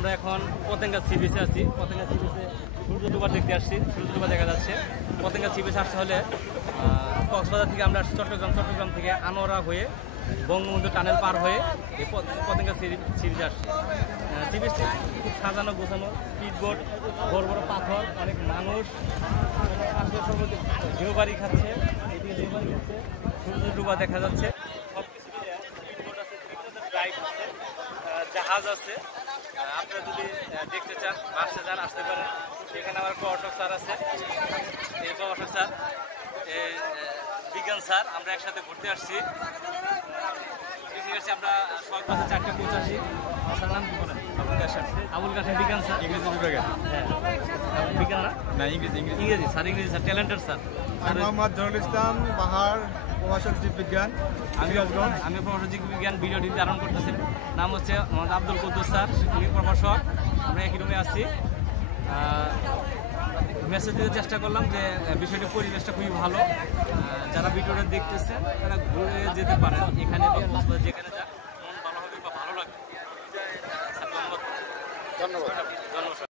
আমরা এখন পতেঙ্গা সি বিচে আছি। পতেঙ্গা সি বিচে সূর্য ডুবা দেখতে আসছি। সূর্য ডুবা দেখা যাচ্ছে। পতেঙ্গা সি বিচে আসতে হলে কক্সবাজার থেকে আমরা চট্টগ্রাম থেকে আনোয়ারা হয়ে বঙ্গবন্ধু টানেল পার হয়ে এই পতেঙ্গা সি বিচে আসছি। সি বিচটি খুব সাজানো গোছানো, স্পিড বোট, বড় বড় পাথর, অনেক মানুষ, ঢেউ বাড়ি খাচ্ছে, এদিকে ঢেউ বাড়ি খাচ্ছে, সূর্য ডুবা দেখা যাচ্ছে। সব কিছু মিলে স্পিড বোট আছে, ড্রাইভ আছে, জাহাজ আছে। আপনারা যদি দেখতে চান, আসতে চান, আসতে পারেন। এখানে আমার প্রভাষক স্যার আছে, এই প্রভাষক স্যার, এই বিজ্ঞান স্যার, আমরা একসাথে ঘুরতে আসছি। আমরা সকাল 4টা 85। স্যার নাম কি বলেন? আবুল কাশেম বিজ্ঞান স্যার, ইংরেজি বিভাগে। হ্যাঁ, বিজ্ঞান না, ইংরেজি স্যার, ইংরেজি sir, talented sir. Mohammad Zahurul Islam Bahar, প্রভাষক জীববিজ্ঞান, আমি প্রভাষক জীববিজ্ঞান ভিডিওটি ধারণ করতেছি। নাম হচ্ছে মোহাম্মদ আব্দুল কুদ্দুস স্যার, উনি প্রভাষক। আমরা একই রুমে আসছি। মেসেজ দিতে চেষ্টা করলাম যে বিষয়টি, পরিবেশটা খুবই ভালো। যারা ভিডিওটা দেখতেছে তারা ঘুরে যেতে পারেন। এখানে যেখানে যান মন ভালো হবে বা ভালো লাগবে। ধন্যবাদ।